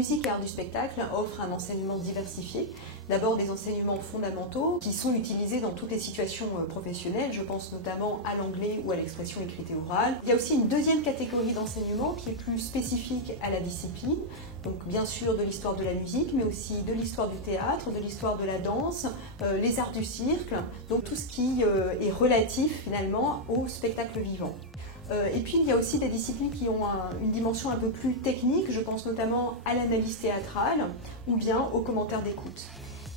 musique et arts du spectacle offre un enseignement diversifié. D'abord des enseignements fondamentaux qui sont utilisés dans toutes les situations professionnelles, je pense notamment à l'anglais ou à l'expression écrite et orale. Il y a aussi une deuxième catégorie d'enseignement qui est plus spécifique à la discipline, donc bien sûr de l'histoire de la musique, mais aussi de l'histoire du théâtre, de l'histoire de la danse, les arts du cirque, donc tout ce qui est relatif finalement au spectacle vivant. Et puis il y a aussi des disciplines qui ont une dimension un peu plus technique, je pense notamment à l'analyse théâtrale ou bien aux commentaires d'écoute.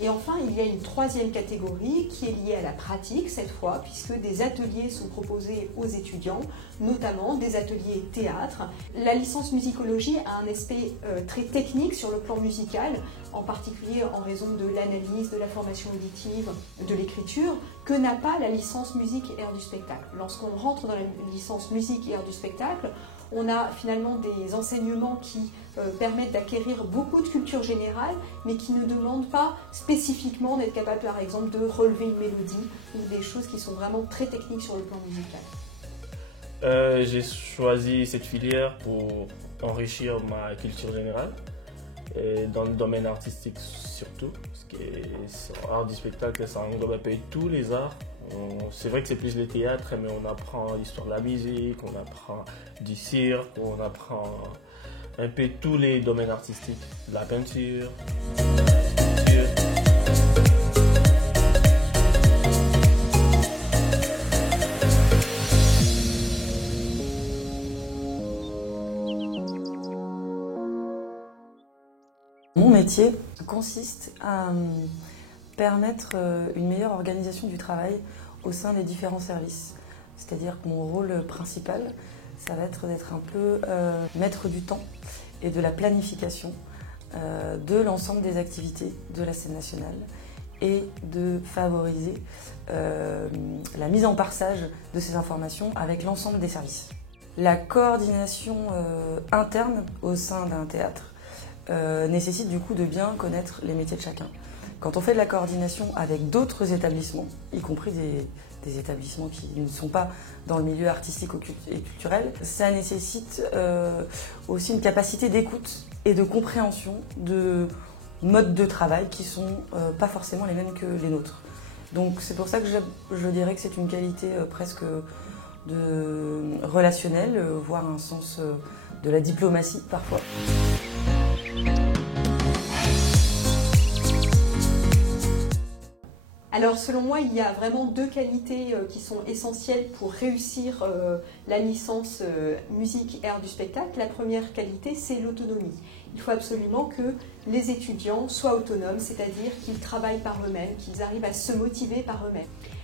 Et enfin, il y a une troisième catégorie qui est liée à la pratique cette fois, puisque des ateliers sont proposés aux étudiants, notamment des ateliers théâtre. La licence musicologie a un aspect très technique sur le plan musical, en particulier en raison de l'analyse, de la formation auditive, de l'écriture, que n'a pas la licence musique et arts du spectacle. Lorsqu'on rentre dans la licence musique et arts du spectacle, on a finalement des enseignements qui permettent d'acquérir beaucoup de culture générale, mais qui ne demandent pas spécifiquement d'être capable, par exemple, de relever une mélodie ou des choses qui sont vraiment très techniques sur le plan musical. J'ai choisi cette filière pour enrichir ma culture générale, et dans le domaine artistique surtout, parce que art du spectacle, ça englobe un peu tous les arts. C'est vrai que c'est plus le théâtre, mais on apprend l'histoire de la musique, on apprend du cirque, on apprend un peu tous les domaines artistiques, de la peinture, Mon métier consiste à permettre une meilleure organisation du travail au sein des différents services. C'est-à-dire que mon rôle principal, ça va être d'être un peu maître du temps et de la planification de l'ensemble des activités de la scène nationale et de favoriser la mise en partage de ces informations avec l'ensemble des services. La coordination interne au sein d'un théâtre nécessite du coup de bien connaître les métiers de chacun. Quand on fait de la coordination avec d'autres établissements, y compris des établissements qui ne sont pas dans le milieu artistique et culturel, ça nécessite aussi une capacité d'écoute et de compréhension de modes de travail qui ne sont pas forcément les mêmes que les nôtres. Donc c'est pour ça que je dirais que c'est une qualité presque relationnelle, voire un sens de la diplomatie parfois. Alors selon moi, il y a vraiment deux qualités qui sont essentielles pour réussir la licence musique et arts du spectacle. La première qualité, c'est l'autonomie. Il faut absolument que les étudiants soient autonomes, c'est-à-dire qu'ils travaillent par eux-mêmes, qu'ils arrivent à se motiver par eux-mêmes.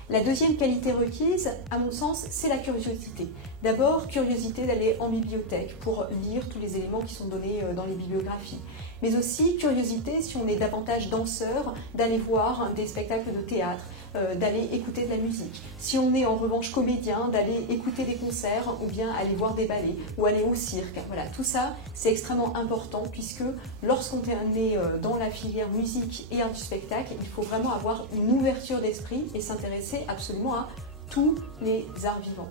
La deuxième qualité requise, à mon sens, c'est la curiosité. D'abord, curiosité d'aller en bibliothèque pour lire tous les éléments qui sont donnés dans les bibliographies. Mais aussi curiosité, si on est davantage danseur, d'aller voir des spectacles de théâtre, d'aller écouter de la musique. Si on est en revanche comédien, d'aller écouter des concerts ou bien aller voir des ballets ou aller au cirque. Voilà, tout ça, c'est extrêmement important puisque lorsqu'on est dans la filière musique et art du spectacle, il faut vraiment avoir une ouverture d'esprit et s'intéresser absolument à tous les arts vivants.